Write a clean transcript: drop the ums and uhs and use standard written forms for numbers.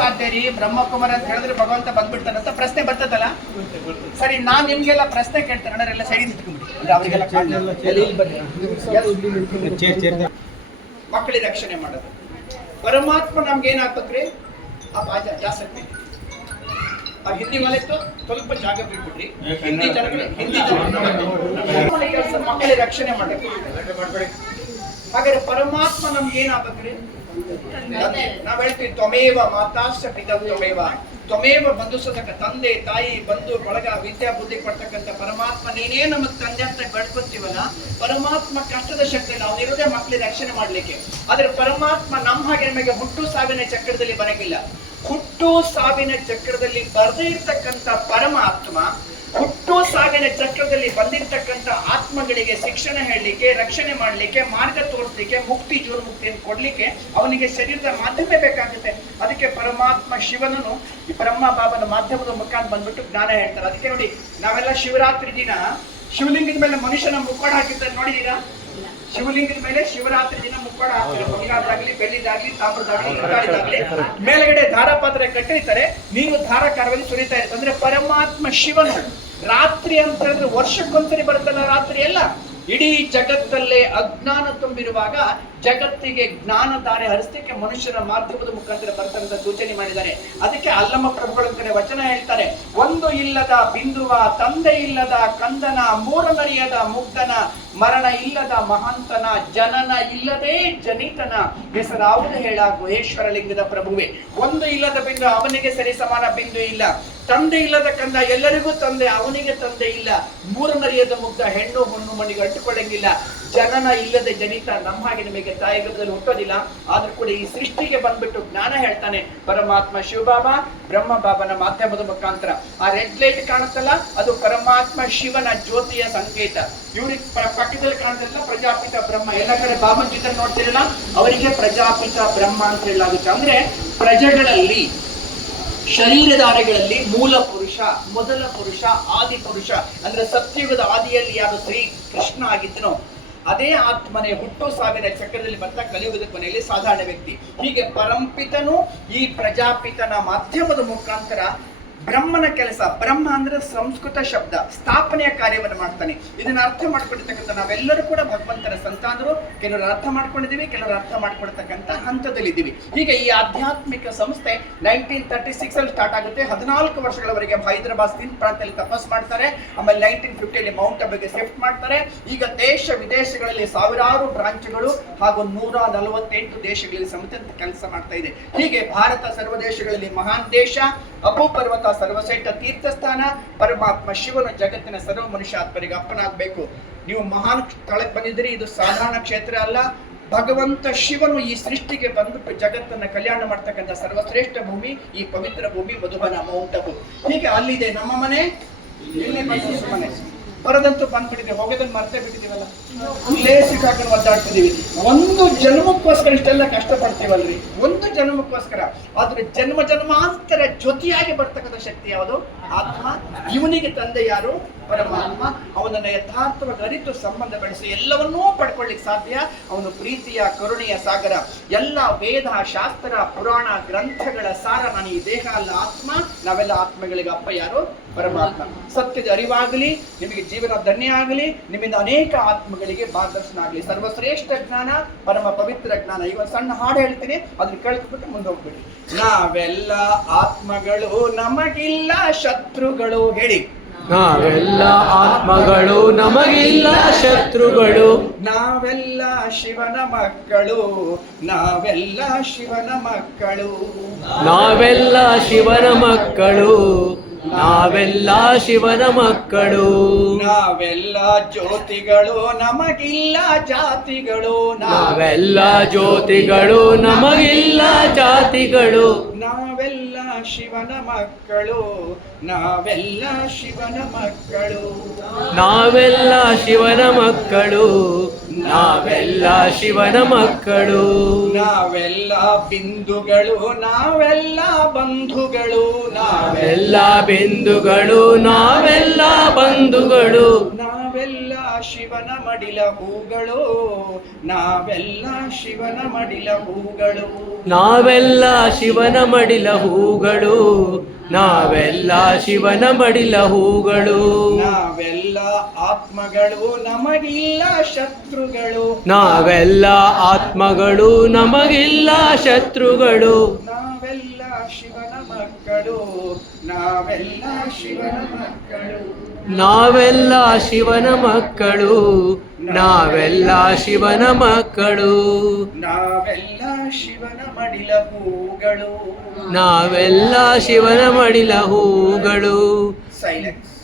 ಸಾಧ್ಯ ರೀ? ಬ್ರಹ್ಮಕುಮಾರ ಅಂತ ಹೇಳಿದ್ರೆ ಭಗವಂತ ಬಂದ್ಬಿಡ್ತಾನಂತ ಪ್ರಶ್ನೆ ಬರ್ತದಲ್ಲ. ಸರಿ, ನಾನ್ ನಿಮ್ಗೆಲ್ಲ ಪ್ರಶ್ನೆ ಕೇಳ್ತೇನೆ, ಅಣ್ಣರೆಲ್ಲ ಸೈಡ್ ನಿಂತ್ಕೊಂಡ್ಬಿಡಿ. ಅವರಿಗೆಲ್ಲ ಮಕ್ಕಳಿಗೆ ರಕ್ಷಣೆ ಮಾಡೋದು. ಪರಮಾತ್ಮ ನಮ್ಗೆ ಏನಾಗ್ತದ್ರಿ? ಜಾಸ್ತಿ ಆ ಹಿಂದಿ ಮೇಲೆ ಸ್ವಲ್ಪ ಜಾಗ ಬಿಟ್ಬಿಟ್ರಿ. ಹಿಂದಿ ಕೆಲಸ ಮಕ್ಕಳಿಗೆ ರಕ್ಷಣೆ ಮಾಡಬೇಕು. ಹಾಗಾದ್ರೆ ಪರಮಾತ್ಮ ನಮ್ಗೆ ಏನಾಗ್ಬೇಕ್ರಿ? ನಾವ್ ಹೇಳ್ತೀವಿ ತ್ವಮೇವ ಮಾತಾಶ್ಚ ಪಿತಾ ತ್ವಮೇವ ಬಂಧುಸದಕ, ತಂದೆ ತಾಯಿ ಬಂಧು ಬಳಗ ವಿದ್ಯಾ ಬುದ್ಧಿ ಕೊಡ್ತಕ್ಕಂಥ ಪರಮಾತ್ಮ ನೀನೇ ನಮಗ್ ತಂದೆ ಅಂತ ಗಡ್ಕೊತೀವಲ್ಲ. ಪರಮಾತ್ಮ ಕಷ್ಟದ ಶಕ್ತಿ ನಾವಿರೋದೇ ಮಕ್ಕಳಿಗೆ ರಕ್ಷಣೆ ಮಾಡ್ಲಿಕ್ಕೆ. ಆದ್ರೆ ಪರಮಾತ್ಮ ನಮ್ಮ ಹಾಗೆ ನಮಗೆ ಹುಟ್ಟು ಸಾವಿನ ಚಕ್ರದಲ್ಲಿ ಬರಗಿಲ್ಲ. ಹುಟ್ಟು ಸಾವಿನ ಚಕ್ರದಲ್ಲಿ ಬರದೇ ಇರ್ತಕ್ಕಂಥ ಪರಮಾತ್ಮ ಹುಟ್ಟು ಸಾವಿನ ಚಕ್ರದಲ್ಲಿ ಬಂದಿರ್ತಕ್ಕಂಥ ಆತ್ಮಗಳಿಗೆ ಶಿಕ್ಷಣ ಹೇಳಲಿಕ್ಕೆ, ರಕ್ಷಣೆ ಮಾಡಲಿಕ್ಕೆ, ಮಾರ್ಗ ತೋರಿಸ್ಲಿಕ್ಕೆ, ಮುಕ್ತಿ ಜೀವನ್ಮುಕ್ತಿಯನ್ನು ಕೊಡ್ಲಿಕ್ಕೆ ಅವನಿಗೆ ಶರೀರದ ಮಾಧ್ಯಮ ಬೇಕಾಗುತ್ತೆ. ಅದಕ್ಕೆ ಪರಮಾತ್ಮ ಶಿವನನು ಈ ಬ್ರಹ್ಮ ಬಾಬನ ಮಾಧ್ಯಮದ ಮುಖಾಂತರ ಬಂದ್ಬಿಟ್ಟು ಜ್ಞಾನ ಹೇಳ್ತಾರೆ. ಅದಕ್ಕೆ ನೋಡಿ, ನಾವೆಲ್ಲ ಶಿವರಾತ್ರಿ ದಿನ ಶಿವಲಿಂಗದ ಮೇಲೆ ಮನುಷ್ಯನ ಮುಕ್ಕೋಡ ಹಾಕಿರ್ತಾರೆ, ನೋಡಿದೀರಾ? ಶಿವಲಿಂಗದ ಮೇಲೆ ಶಿವರಾತ್ರಿ ದಿನ ಮುಕ್ಕೋಡ ಹಾಕ್ತಾರೆ. ಬಂಗಾರದಾಗ್ಲಿ, ಬೆಳ್ಳಿದಾಗ್ಲಿ, ತಾಮ್ರದಾಗ್ಲಿ, ಹಿತ್ತಾಳಿದಾಗ್ಲಿ ಮೇಲ್ಗಡೆ ಧಾರಾಪಾತ್ರ ಕಟ್ಟಿರ್ತಾರೆ. ನೀರು ಧಾರಾಕಾರವಾಗಿ ಸುರಿತಾ ಇರುತ್ತೆ. ಅಂದ್ರೆ ಪರಮಾತ್ಮ ಶಿವನು ರಾತ್ರಿ ಅಂತ ಹೇಳಿದ್ರೆ ವರ್ಷಕ್ಕೊಂದ್ಸರಿ ಬರುತ್ತಲ್ಲ ರಾತ್ರಿ ಎಲ್ಲ. ಇಡೀ ಜಗತ್ತಲ್ಲೇ ಅಜ್ಞಾನ ತುಂಬಿರುವಾಗ ಜಗತ್ತಿಗೆ ಜ್ಞಾನ ಧಾರೆ ಹರಿಸಲಿಕ್ಕೆ ಮನುಷ್ಯನ ಮಾಧ್ಯಮದ ಮುಖಾಂತರ ಬರ್ತಾರಂತ ಸೂಚನೆ ಮಾಡಿದ್ದಾರೆ. ಅದಕ್ಕೆ ಅಲ್ಲಮ್ಮ ಪ್ರಭುಗಳ ವಚನ ಹೇಳ್ತಾರೆ, ಒಂದು ಇಲ್ಲದ ಬಿಂದುವ, ತಂದೆ ಇಲ್ಲದ ಕಂದನ, ಮೂರನರಿಯದ ಮುಗ್ಧನ, ಮರಣ ಇಲ್ಲದ ಮಹಾಂತನ, ಜನನ ಇಲ್ಲದೆ ಜನಿತನ, ಹೆಸರಾವುದು ಹೇಳ ಗುಹೇಶ್ವರ ಲಿಂಗದ ಪ್ರಭುವೆ. ಒಂದು ಇಲ್ಲದ ಬಿಂದು, ಅವನಿಗೆ ಸರಿ ಸಮಾನ ಬಿಂದು ಇಲ್ಲ. ತಂದೆ ಇಲ್ಲದ ಕಂದ, ಎಲ್ಲರಿಗೂ ತಂದೆ, ಅವನಿಗೆ ತಂದೆ ಇಲ್ಲ. ಮೂರನರಿಯದ ಮುಗ್ಧ, ಹೆಣ್ಣು ಹೊಣ್ಣು ಮಣಿಗೆ ಅಂಟುಕೊಳ್ಳಂಗಿಲ್ಲ. ಜನನ ಇಲ್ಲದೆ ಜನಿತ, ನಮ್ಮ ಹಾಗೆ ನಿಮಗೆ ತಾಯಿ ಗರ್ಭದಲ್ಲಿ ಹುಟ್ಟೋದಿಲ್ಲ. ಆದ್ರೂ ಕೂಡ ಈ ಸೃಷ್ಟಿಗೆ ಬಂದ್ಬಿಟ್ಟು ಜ್ಞಾನ ಹೇಳ್ತಾನೆ ಪರಮಾತ್ಮ ಶಿವಬಾಬಾ ಬ್ರಹ್ಮ ಬಾಬನ ಮಾಧ್ಯಮದ ಮುಖಾಂತರ. ಆ ರೆಡ್ ಲೈಟ್ ಕಾಣುತ್ತಲ್ಲ, ಅದು ಪರಮಾತ್ಮ ಶಿವನ ಜ್ಯೋತಿಯ ಸಂಕೇತ. ಇವ್ರಿಗೆ ಪಕ್ಕದಲ್ಲಿ ಕಾಣುತ್ತಲ್ಲ ಪ್ರಜಾಪಿತ ಬ್ರಹ್ಮ. ಎಲ್ಲ ಕಡೆ ಬಾಬನ್ ಚಿತ್ರ ನೋಡ್ತಿರಲ್ಲ, ಅವರಿಗೆ ಪ್ರಜಾಪಿತ ಬ್ರಹ್ಮ ಅಂತ ಹೇಳಲಾಗುತ್ತೆ. ಅಂದ್ರೆ ಪ್ರಜೆಗಳಲ್ಲಿ, ಶರೀರಧಾರಿಗಳಲ್ಲಿ ಮೂಲ ಪುರುಷ, ಮೊದಲ ಪುರುಷ, ಆದಿ ಪುರುಷ. ಅಂದ್ರೆ ಸತ್ಯುಗದ ಆದಿಯಲ್ಲಿ ಯಾರು ಶ್ರೀ ಕೃಷ್ಣ ಆಗಿದ್ದನೋ ಅದೇ ಆತ್ಮನೇ ಹುಟ್ಟು ಸಾವಿನ ಚಕ್ರದಲ್ಲಿ ಬಂದ ಕಲಿಯುಗದ ಕೊನೆಯಲ್ಲಿ ಸಾಧಾರಣ ವ್ಯಕ್ತಿ. ಹೀಗೆ ಪರಂಪಿತನು ಈ ಪ್ರಜಾಪಿತನ ಮಾಧ್ಯಮದ ಮುಖಾಂತರ ಬ್ರಹ್ಮನ ಕೆಲಸ. ಬ್ರಹ್ಮ ಅಂದ್ರೆ ಸಂಸ್ಕೃತ ಶಬ್ದ, ಸ್ಥಾಪನೆಯ ಕಾರ್ಯವನ್ನು ಮಾಡ್ತಾನೆ. ಇದನ್ನ ಅರ್ಥ ಮಾಡ್ಕೊಂಡಿರ್ತಕ್ಕಂಥ ನಾವೆಲ್ಲರೂ ಕೂಡ ಭಗವಂತನ ಸಂತಾನರು. ಕೆಲವರು ಅರ್ಥ ಮಾಡ್ಕೊಂಡಿದ್ದೀವಿ, ಕೆಲವರು ಅರ್ಥ ಮಾಡ್ಕೊಳ್ತಕ್ಕಂಥ ಹಂತದಲ್ಲಿದ್ದೀವಿ. ಹೀಗೆ ಈ ಆಧ್ಯಾತ್ಮಿಕ ಸಂಸ್ಥೆ 1936 ಅಲ್ಲಿ ಸ್ಟಾರ್ಟ್ ಆಗುತ್ತೆ. 14 ವರ್ಷಗಳವರೆಗೆ ಹೈದರಾಬಾದ್ ಸಿಂಧ್ ಪ್ರಾಂತದಲ್ಲಿ ತಪಸ್ ಮಾಡ್ತಾರೆ. ಆಮೇಲೆ 1950 ಮೌಂಟ್ ಅಬುಗೆ ಶಿಫ್ಟ್ ಮಾಡ್ತಾರೆ. ಈಗ ದೇಶ ವಿದೇಶಗಳಲ್ಲಿ ಸಾವಿರಾರು ಬ್ರಾಂಚ್ಗಳು ಹಾಗೂ 148 ದೇಶಗಳಲ್ಲಿ ಸಮೇತ ಕೆಲಸ ಮಾಡ್ತಾ ಇದೆ. ಹೀಗೆ ಭಾರತ ಸರ್ವ ದೇಶಗಳಲ್ಲಿ ಮಹಾನ್ ದೇಶ, ಅಬು ಪರ್ವತ ಸರ್ವಶ್ರೇಷ್ಠ ತೀರ್ಥಸ್ಥಾನ. ಪರಮಾತ್ಮ ಶಿವನು ಜಗತ್ತಿನ ಸರ್ವ ಮನುಷ್ಯಾತ್ಮರಿಗೆ ಅಪ್ಪನಾಗಬೇಕು. ನೀವು ಮಹಾನ್ ಸ್ಥಳಕ್ಕೆ ಬಂದಿದ್ದೀರಿ, ಇದು ಸಾಧಾರಣ ಕ್ಷೇತ್ರ ಅಲ್ಲ. ಭಗವಂತ ಶಿವನು ಈ ಸೃಷ್ಟಿಗೆ ಬಂದ್ಬಿಟ್ಟು ಜಗತ್ತನ್ನ ಕಲ್ಯಾಣ ಮಾಡ್ತಕ್ಕಂಥ ಸರ್ವಶ್ರೇಷ್ಠ ಭೂಮಿ ಈ ಪವಿತ್ರ ಭೂಮಿ ಮಧುಬನ ಮೌಂಟ್ ಅಬು. ಹೀಗೆ ಅಲ್ಲಿದೆ ನಮ್ಮ ಮನೆ, ಇಲ್ಲೇ ಮನೆ ಬರದಂತೂ ಬಂದ್ಬಿಟ್ಟಿದೆ, ಹೋಗೋದನ್ನ ಮರ್ತೇ ಬಿಟ್ಟಿದೀವಲ್ಲ, ಇಲ್ಲೇ ಸಿಕ್ಕಾಕೊಂಡು ಒದ್ದಾಡ್ತಿದೀವಿ. ಒಂದು ಜನ್ಮಕ್ಕೋಸ್ಕರ ಇಷ್ಟೆಲ್ಲ ಕಷ್ಟ ಪಡ್ತೀವಲ್ರಿ, ಒಂದು ಜನ್ಮಕ್ಕೋಸ್ಕರ. ಆದ್ರೆ ಜನ್ಮ ಜನ್ಮಾಂತರ ಜೊತೆಯಾಗಿ ಬರ್ತಕ್ಕಂಥ ಶಕ್ತಿ ಯಾವುದು? ಆತ್ಮ. ಇವನಿಗೆ ತಂದೆ ಯಾರು? ಪರಮಾತ್ಮ. ಅವನನ್ನ ಯಥಾರ್ಥವಾಗಿ ಅರಿತು ಸಂಬಂಧ ಬೆಳೆಸಿ ಎಲ್ಲವನ್ನೂ ಪಡ್ಕೊಳ್ಳಿಕ್ ಸಾಧ್ಯ. ಅವನು ಪ್ರೀತಿಯ ಕರುಣೆಯ ಸಾಗರ. ಎಲ್ಲ ವೇದ ಶಾಸ್ತ್ರ ಪುರಾಣ ಗ್ರಂಥಗಳ ಸಾರ. ನಾನು ಈ ದೇಹ ಅಲ್ಲ, ಆತ್ಮ. ನಾವೆಲ್ಲ ಆತ್ಮಗಳಿಗೆ ಅಪ್ಪ ಯಾರು? ಪರಮಾತ್ಮ. ಸತ್ಯದ ಅರಿವಾಗಲಿ, ನಿಮಗೆ ಜೀವನ ಧನ್ಯ ಆಗಲಿ, ನಿಮ್ಮಿಂದ ಅನೇಕ ಆತ್ಮಗಳಿಗೆ ಮಾರ್ಗದರ್ಶನ ಆಗಲಿ. ಸರ್ವಶ್ರೇಷ್ಠ ಜ್ಞಾನ, ಪರಮ ಪವಿತ್ರ ಜ್ಞಾನ. ಇವತ್ತು ಸಣ್ಣ ಹಾಡು ಹೇಳ್ತೀನಿ, ಅದನ್ನ ಕೇಳ್ಕೊಬಿಟ್ಟು ಮುಂದೆ ಹೋಗ್ಬಿಡಿ. ನಾವೆಲ್ಲ ಆತ್ಮಗಳು, ನಮಗಿಲ್ಲ ಶತ್ರುಗಳು. ಹೇಳಿ, ನಾವೆಲ್ಲ ಆತ್ಮಗಳು, ನಮಗಿಲ್ಲ ಶತ್ರುಗಳು. ನಾವೆಲ್ಲ ಶಿವನ ಮಕ್ಕಳು, ನಾವೆಲ್ಲ ಶಿವನ ಮಕ್ಕಳು. ನಾವೆಲ್ಲ ಶಿವನ ಮಕ್ಕಳು, ನಾವೆಲ್ಲ ಶಿವನ ಮಕ್ಕಳು. ನಾವೆಲ್ಲ ಜ್ಯೋತಿಗಳು, ನಮಗಿಲ್ಲ ಜಾತಿಗಳು. ನಾವೆಲ್ಲ ಜ್ಯೋತಿಗಳು, ನಮಗಿಲ್ಲ ಜಾತಿಗಳು. ನಾವೆಲ್ಲ ಶಿವನ ಮಕ್ಕಳು, ನಾವೆಲ್ಲ ಶಿವನ ಮಕ್ಕಳು. ನಾವೆಲ್ಲ ಶಿವನ ಮಕ್ಕಳು, ನಾವೆಲ್ಲ ಶಿವನ ಮಕ್ಕಳು. ನಾವೆಲ್ಲ ಬಿಂದುಗಳು, ನಾವೆಲ್ಲ ಬಂಧುಗಳು. ನಾವೆಲ್ಲ ಬಿಂದುಗಳು, ನಾವೆಲ್ಲ ಬಂಧುಗಳು. ನಾವೆಲ್ಲ ಶಿವನ ಮಡಿಲ ಹೂಗಳು, ನಾವೆಲ್ಲ ಶಿವನ ಮಡಿಲ ಹೂಗಳು. ನಾವೆಲ್ಲ ಶಿವನ ಮಡಿಲ ಹೂಗಳು, ನಾವೆಲ್ಲ ಶಿವನ ಮಡಿಲ ಹೂಗಳು. ನಾವೆಲ್ಲ ಆತ್ಮಗಳು ನಮಗಿಲ್ಲ ಶತ್ರುಗಳು, ನಾವೆಲ್ಲ ಆತ್ಮಗಳು ನಮಗಿಲ್ಲ ಶತ್ರುಗಳು. ನಾವೆಲ್ಲ ಶಿವನ ಮಕ್ಕಳು, ನಾವೆಲ್ಲ ಶಿವನ ಮಕ್ಕಳು. ನಾವೆಲ್ಲ ಶಿವನ ಮಕ್ಕಳು, ನಾವೆಲ್ಲ ಶಿವನ ಮಕ್ಕಳು. ನಾವೆಲ್ಲ ಶಿವನ ಮಡಿಲ ಹೂಗಳು, ನಾವೆಲ್ಲ ಶಿವನ ಮಡಿಲ ಹೂಗಳು. ಸೈಲೆನ್ಸ್.